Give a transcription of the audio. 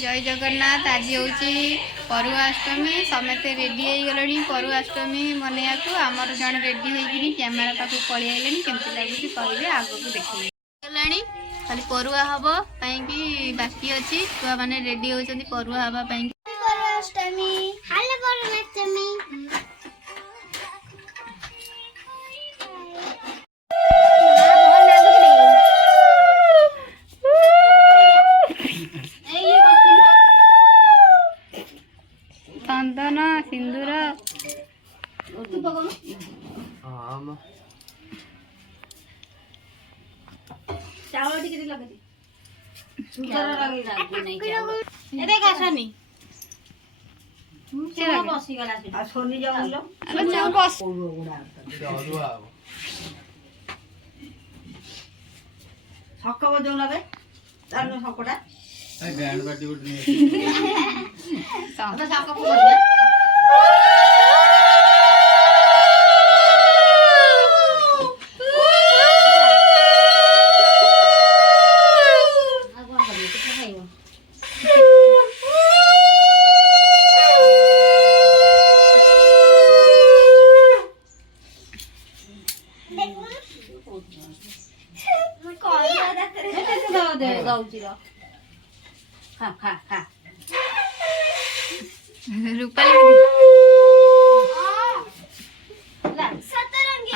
जय जगन्नाथ। आज हूँ परुआष्टमी समस्ते रेडी हो गले परुआष्टमी मनैया को आमर जन रेडी होगी कैमेरा पाक पलि आइले केमती लगुच कहे आग को देखे खाली परुआ हम कहीं बाकी अच्छी छुआ मैंने रेडी होती परुआ हाँपाई चंदन सिंदूर चावल टिके लगे सुंदर लगे लागे नहीं चावल एते कासनी चलो बसी गला आ सोनी जाउलो अरे चाउ बस छक्क बजौ लगे चालनो छक्कटा ए बैंड पार्टी उठनी अब छक्क बजौ खा खा खा रूपाली सतरंगी